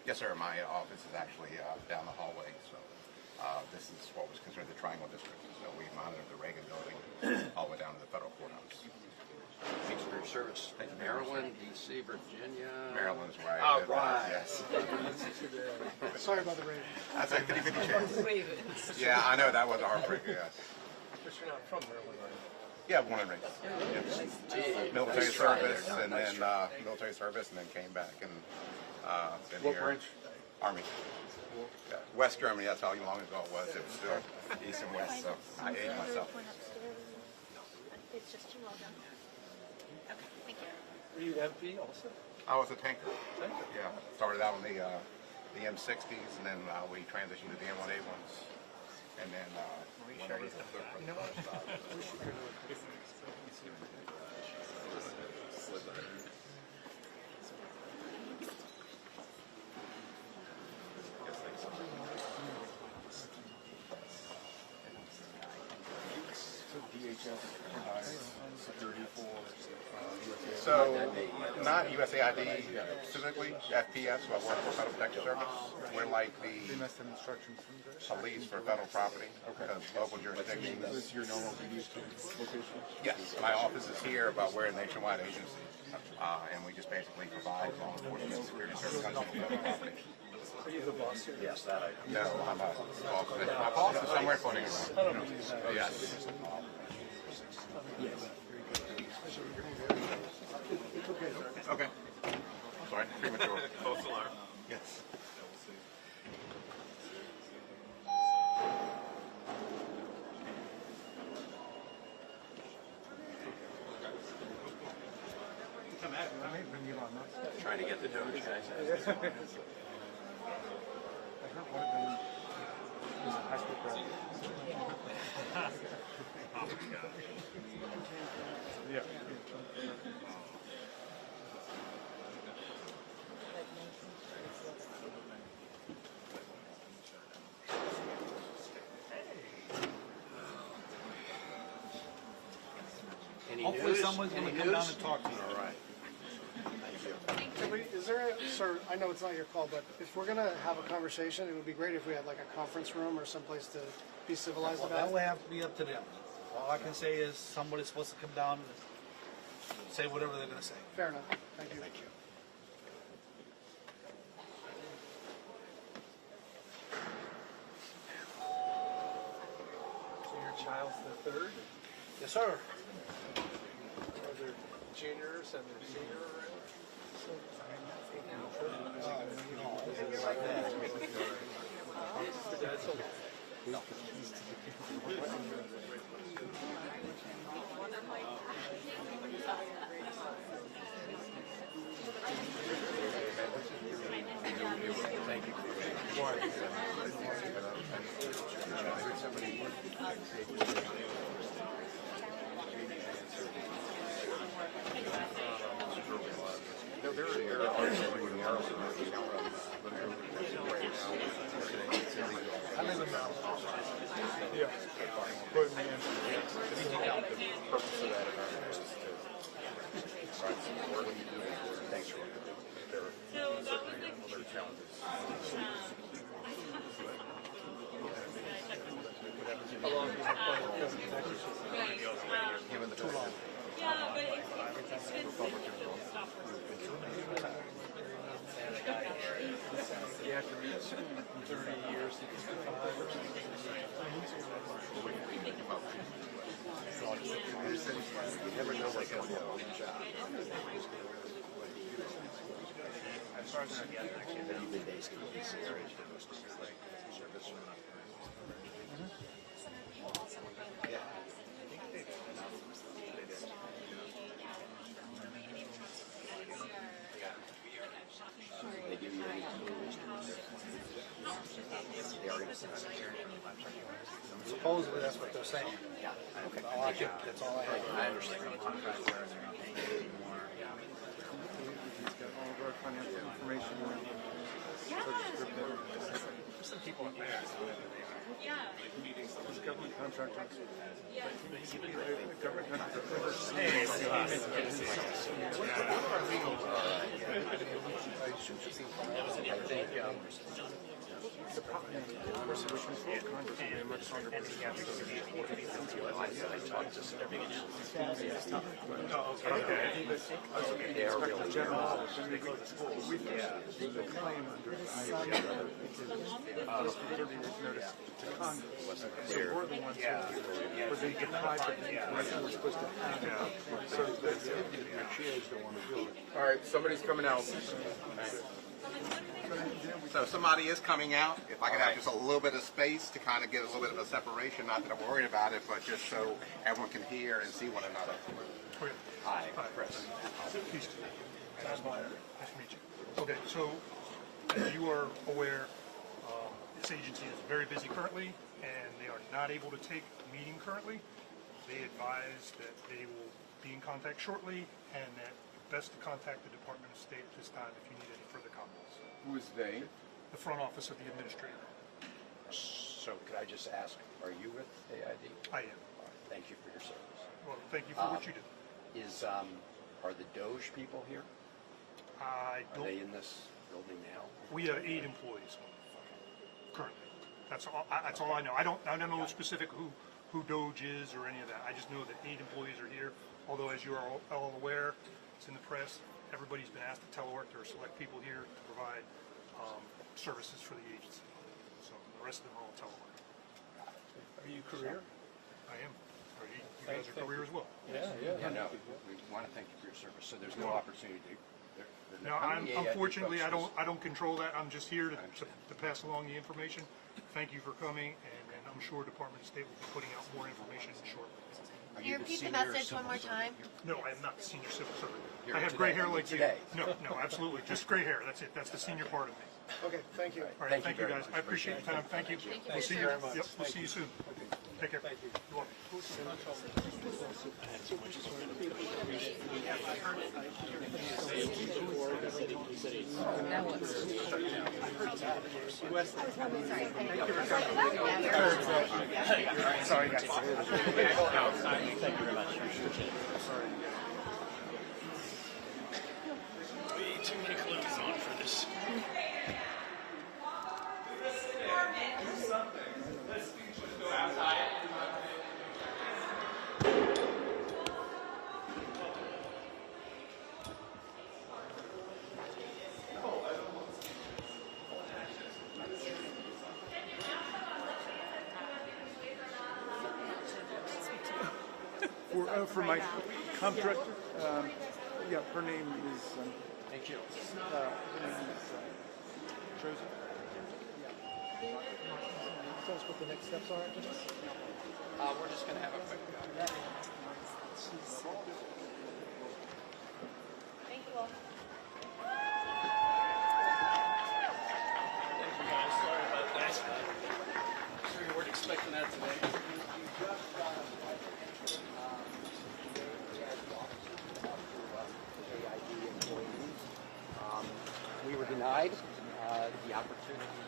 Yes, sir. My office is actually down the hallway, so this is what was considered the Triangle District. So we monitor the Reagan building all the way down to the federal courthouse. Thanks for your service. Maryland, D.C., Virginia. Maryland's where I All live. right. Yes. Sorry about the Ravens. That's a 50-50 chance. Yeah, I know that was a heartbreaker. Yes. But you're not from Maryland, are you? Yeah, born and raised. Yes. Military service, and then military service, and then came back and been What here. branch? Army. Yeah. West Germany. That's how long ago it was. It was still east and west. So I ate myself. It's just too well done. Okay, thank you. Were you MP also? I was a tanker. Tanker? Yeah. Started out on the M60s, and then we transitioned to the M1A1s, and then went over to the third. You know what? So, not USAID specifically, FPS, who I work for Federal Protective Service. We're like the police for federal property, because local jurisdictions. This is your normal location? Yes, my office is here, but we're a nationwide agency, and we just basically provide law enforcement and security services on federal property. Are you the boss here? Yes, that I No, I'm a boss. My boss is somewhere floating around. Yes. Hopefully someone's going to come down and talk to you. All right. Is there, sir, I know it's not your call, but if we're going to have a conversation, it would be great if we had like a conference room or someplace to be civilized Well, about that it. will have to be up to them. All I can say is somebody's supposed to come down and say whatever they're going to say. Fair enough. Thank you. Thank you. So your child's the third? Yes, sir. Are there juniors and their senior already? Thank you. I live in Maryland. Yeah. But the purpose of that event is to try to support what you do and make sure that there are other challenges. How long do you have given the too long? Yeah, but it's been stop You have to reach 30 years to 55 or something. You never know what's going on. As far as I get, Supposedly that's what they're saying. Yeah. Okay. That's all I have. I understand. He's got all of our financial information. some people in there. Yeah. He's a government contractor. Yeah. Government contractor. The problem is, of course, we control Congress in a much stronger position. The Inspector General, when we go to school, we the claim under IRS, 30 days notice to Congress. So we're the ones who were being deprived of the information we're supposed to have. So the chairs don't want to do it. All right, somebody's coming out. So somebody is coming out. If I could have just a little bit of space to kind of get a little bit of a separation, not that I'm worried about it, but just so everyone can hear and see one another. Hi, Chris. Nice to meet you. Okay, so as you are aware, this agency is very busy currently, and they are not able to take a meeting currently. They advise that they will be in contact shortly, and that best to contact the Department of State at this time if you need any further comments. Who is they? The front office of the administrator. So could I just ask, are you with AID? I am. All right, thank you for your service. Well, thank you for what you do. Are the Doge people here? I Are don't. they in this building now? We have 8 employees currently. That's all I know. I don't know specific who Doge is or any of that. I just know that 8 employees are here. Although, as you are all aware, it's in the press. Everybody's been asked to telework. There are select people here to provide services for the agency. So the rest of them are all telework. Are you career? I am. Are you guys are career as well? Yeah, no. We want to thank you for your service. So there's no opportunity to. No, unfortunately, I don't control that. I'm just here to pass along the information. Thank you for coming, and I'm sure Department of State will be putting out more information shortly. Are Can you the repeat the senior message civil one more servant? time? No, I am not the senior civil servant. Here I have gray today. hair like Today. you. No, absolutely. Just gray hair. That's it. That's the senior part of me. Okay, thank you. All right, thank you guys. I appreciate your time. Thank you. We'll see you. Yep, we'll see you soon. Take care. Thank you. You're welcome. Sorry, guys. Thank you very much. Way too many clothes on for this. For my comp director, yeah, her name is. Thank you. Her name is Josie. Tell us what the next steps are after this? We're just going to have a quick. Thank you all. Thank you guys. Sorry about that. Sure you weren't expecting that today. We were denied the opportunity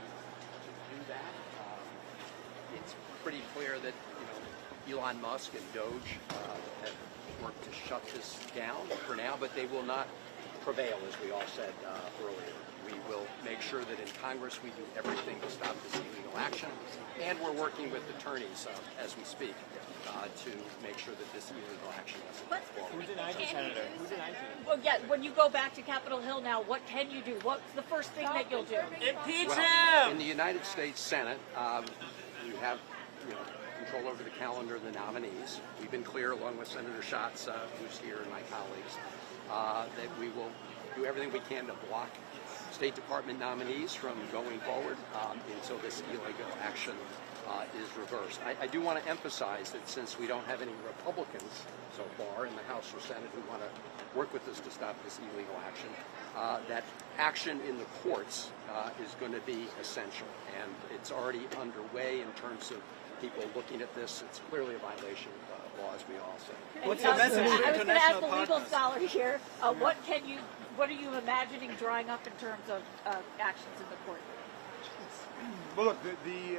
to do that. It's pretty clear that Elon Musk and Doge have worked to shut this down for now, but they will not prevail, as we all said earlier. We will make sure that in Congress we do everything to stop this illegal action, and we're working with attorneys as we speak to make sure that this illegal action doesn't go forward. Who denied you, Senator? Who denied you? Well, yeah, when you go back to Capitol Hill now, what can you do? What's the first thing that you'll do? Impeach Well, him! in the United States Senate, we have control over the calendar of the nominees. We've been clear, along with Senator Schatz, who's here, and my colleagues, that we will do everything we can to block State Department nominees from going forward until this illegal action is reversed. I do want to emphasize that since we don't have any Republicans so far in the House or Senate who want to work with us to stop this illegal action, that action in the courts is going to be essential, and it's already underway in terms of people looking at this. It's clearly a violation of law, as we all say. What's your message to I was going to ask international the legal partners? scholar here, what are you imagining drawing up in terms of actions in the court? Well, look, the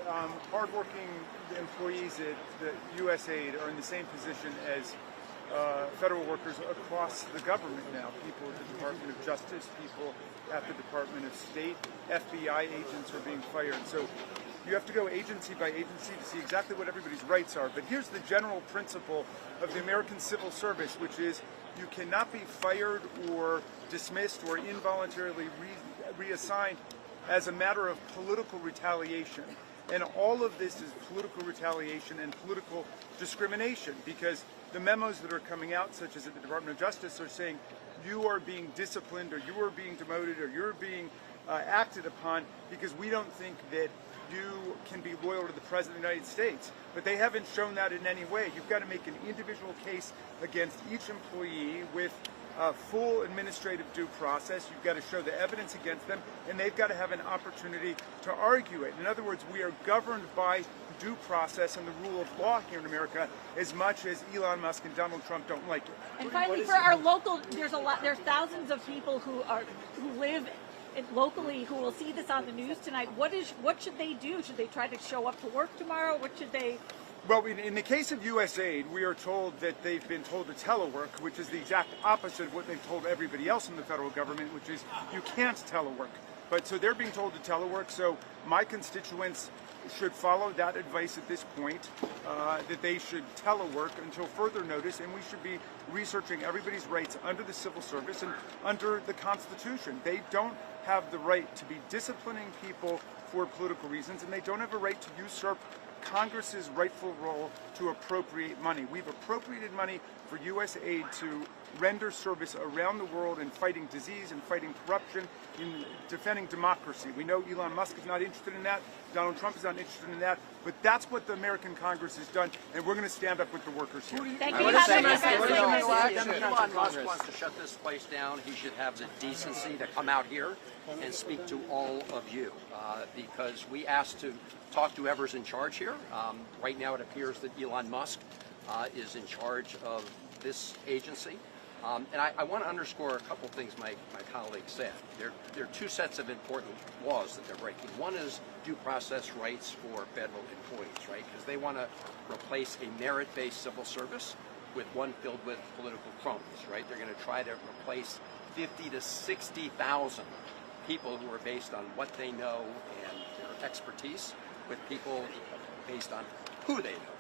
hardworking employees at the USAID are in the same position as federal workers across the government now. People at the Department of Justice, people at the Department of State, FBI agents are being fired. So you have to go agency by agency to see exactly what everybody's rights are. But here's the general principle of the American civil service, which is you cannot be fired or dismissed or involuntarily reassigned as a matter of political retaliation. And all of this is political retaliation and political discrimination, because the memos that are coming out, such as at the Department of Justice, are saying you are being disciplined or you are being demoted or you're being acted upon because we don't think that you can be loyal to the President of the United States. But they haven't shown that in any way. You've got to make an individual case against each employee with full administrative due process. You've got to show the evidence against them, and they've got to have an opportunity to argue it. In other words, we are governed by due process and the rule of law here in America as much as Elon Musk and Donald Trump don't like it. And finally, for our local, there's thousands of people who live locally who will see this on the news tonight. What should they do? Should they try to show up to work tomorrow? What should they? Well, in the case of USAID, we are told that they've been told to telework, which is the exact opposite of what they've told everybody else in the federal government, which is you can't telework. But so they're being told to telework, so my constituents should follow that advice at this point, that they should telework until further notice, and we should be researching everybody's rights under the civil service and under the Constitution. They don't have the right to be disciplining people for political reasons, and they don't have a right to usurp Congress's rightful role to appropriate money. We've appropriated money for USAID to render service around the world in fighting disease and fighting corruption, in defending democracy. We know Elon Musk is not interested in that, Donald Trump is not interested in that, but that's what the American Congress has done, and we're going to stand up with the workers here. Thank you. Elon Musk wants to shut this place down. He should have the decency to come out here and speak to all of you, because we asked to talk to whoever's in charge here. Right now it appears that Elon Musk is in charge of this agency. And I want to underscore a couple things my colleague said. There are two sets of important laws that they're breaking. One is due process rights for federal employees, right? Because they want to replace a merit-based civil service with one filled with political cronies, right? They're going to try to replace 50 to 60,000 people who are based on what they know and their expertise with people based on who they know,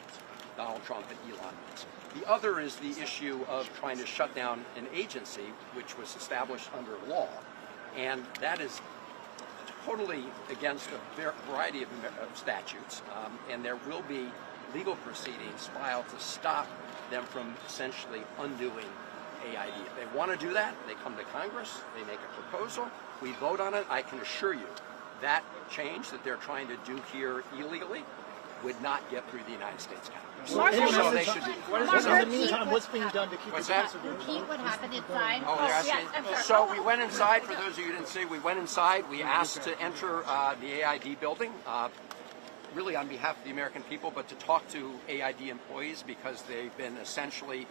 Donald Trump and Elon Musk. The other is the issue of trying to shut down an agency which was established under law, and that is totally against a variety of statutes, and there will be legal proceedings filed to stop them from essentially undoing AID. If they want to do that, they come to Congress, they make a proposal, we vote on it. I can assure you that change that they're trying to do here illegally would not get through the United States Congress. So they should do. In the meantime, what's being done to keep What's the that? Repeat what happened inside. Oh, they're asking. So we went inside, for those of you who didn't see, we went inside, we asked to enter the AID building, really on behalf of the American people, but to talk to AID employees because they've been essentially,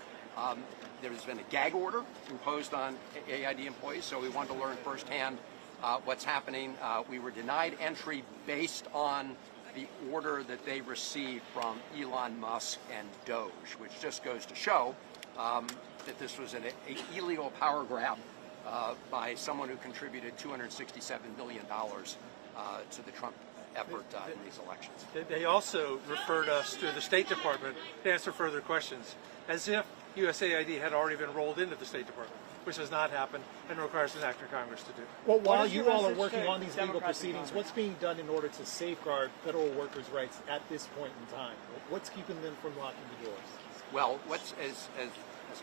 there's been a gag order imposed on AID employees, so we wanted to learn firsthand what's happening. We were denied entry based on the order that they received from Elon Musk and Doge, which just goes to show that this was an illegal power grab by someone who contributed $267 million to the Trump effort in these elections. They also referred us to the State Department to answer further questions, as if USAID had already been rolled into the State Department, which has not happened and requires an act of Congress to do. Well, while you all are working on these legal proceedings, what's being done in order to safeguard federal workers' rights at this point in time? What's keeping them from locking the doors? Well, as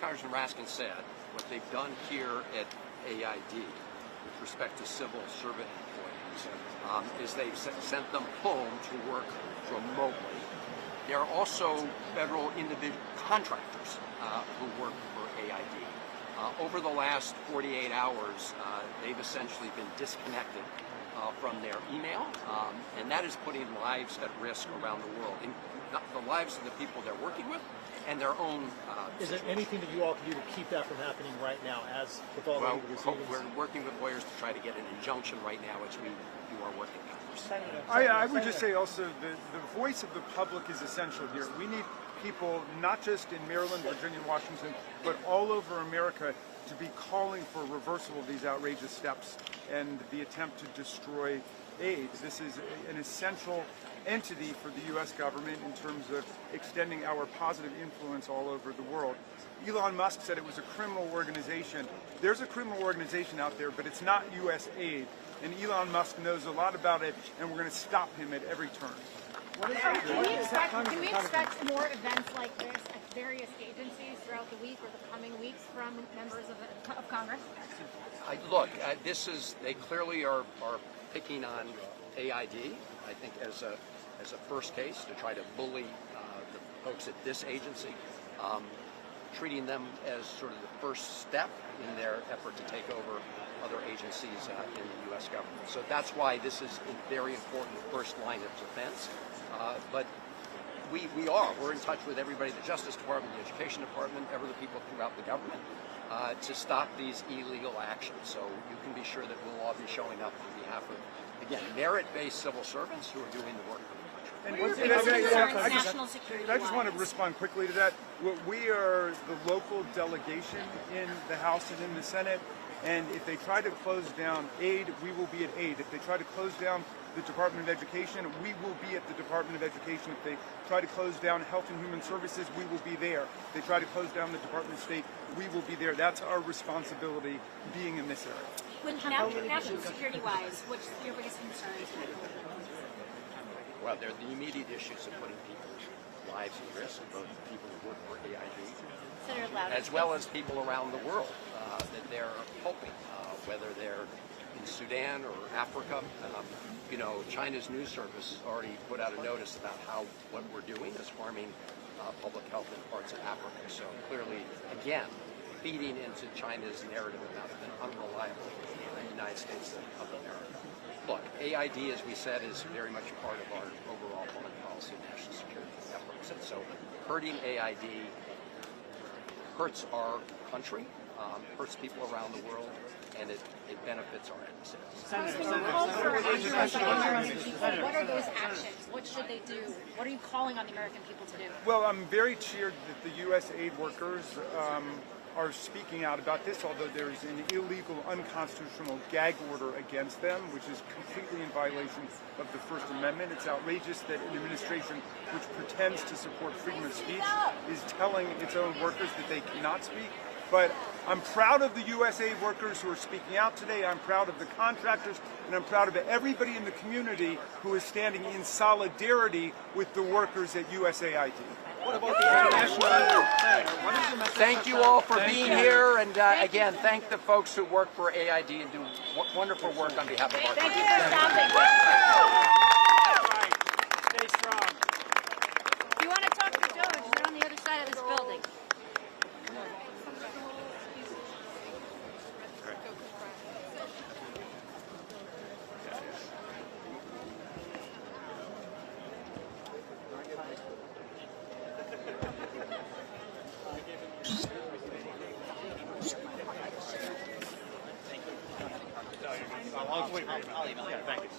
Congressman Raskin said, what they've done here at AID with respect to civil servant employees is they've sent them home to work remotely. There are also federal individual contractors who work for AID. Over the last 48 hours, they've essentially been disconnected from their email, and that is putting lives at risk around the world, in the lives of the people they're working with and their own. Is there anything that you all can do to keep that from happening right now, as with all the legal proceedings? We're working with lawyers to try to get an injunction right now as we do our work in Congress. I would just say also the voice of the public is essential here. We need people, not just in Maryland, Virginia, Washington, but all over America to be calling for reversal of these outrageous steps and the attempt to destroy aid. This is an essential entity for the U.S. government in terms of extending our positive influence all over the world. Elon Musk said it was a criminal organization. There's a criminal organization out there, but it's not USAID. And Elon Musk knows a lot about it, and we're going to stop him at every turn. Can we expect more events like this at various agencies throughout the week or the coming weeks from members of Congress? They clearly are picking on AID, I think, as a first case to try to bully the folks at this agency, treating them as sort of the first step in their effort to take over other agencies in the U.S. government. So that's why this is a very important first line of defense. But we're in touch with everybody, the Justice Department, the Education Department, the people throughout the government to stop these illegal actions. So you can be sure that we'll all be showing up on behalf of, again, merit-based civil servants who are doing the work for the country. I just want to respond quickly to that. We are the local delegation in the House and in the Senate, and if they try to close down aid, we will be at aid. If they try to close down the Department of Education, we will be at the Department of Education. If they try to close down Health and Human Services, we will be there. If they try to close down the Department of State, we will be there. That's our responsibility being in this area. When national security-wise, what's your biggest concerns? Well, they're the immediate issues of putting people's lives at risk, both the people who work for AID as well as people around the world that they're helping, whether they're in Sudan or Africa. You know, China's news service already put out a notice about how what we're doing is harming public health in parts of Africa. So clearly, again, feeding into China's narrative about an unreliable United States of America. Look, AID, as we said, is very much part of our overall foreign policy and national security efforts. And so hurting AID hurts our country, hurts people around the world, and it benefits our embassies. What are those actions? What should they do? What are you calling on the American people to do? Well, I'm very cheered that the USAID workers are speaking out about this, although there is an illegal, unconstitutional gag order against them, which is completely in violation of the First Amendment. It's outrageous that an administration which pretends to support freedom of speech is telling its own workers that they cannot speak. But I'm proud of the USAID workers who are speaking out today. I'm proud of the contractors, and I'm proud of everybody in the community who is standing in solidarity with the workers at USAID. What about the international? Thank you all for being here, and again, thank the folks who work for AID and do wonderful work on behalf of our country. Thank you for stopping. Stay strong. If you want to talk to Doge, they're on the other side of this building. I'll email you. Thank you.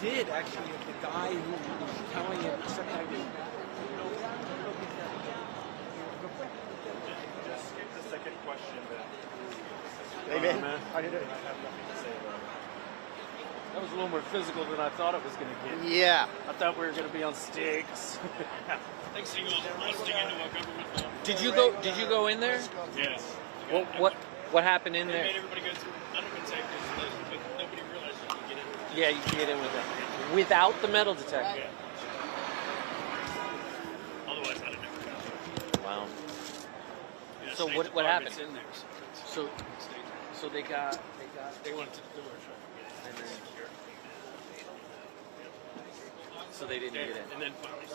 Did actually, the guy who was telling it, except I didn't. Just skip the second question. Hey man, how you doing? I have nothing to say about it. That was a little more physical than I thought it was going to get. Yeah. I thought we were going to be on sticks. Next thing you know, busting into a government. Did you go in there? Yes. What happened in there? They made everybody go through underground detectors, but nobody realized you could get in. Yeah, you can get in with it without the metal detector. Yeah. Otherwise, I'd have never got it. Wow. Yeah, So State what happened? Department's in there, So they went to the door, trying to get in. so they didn't get in. And then finally,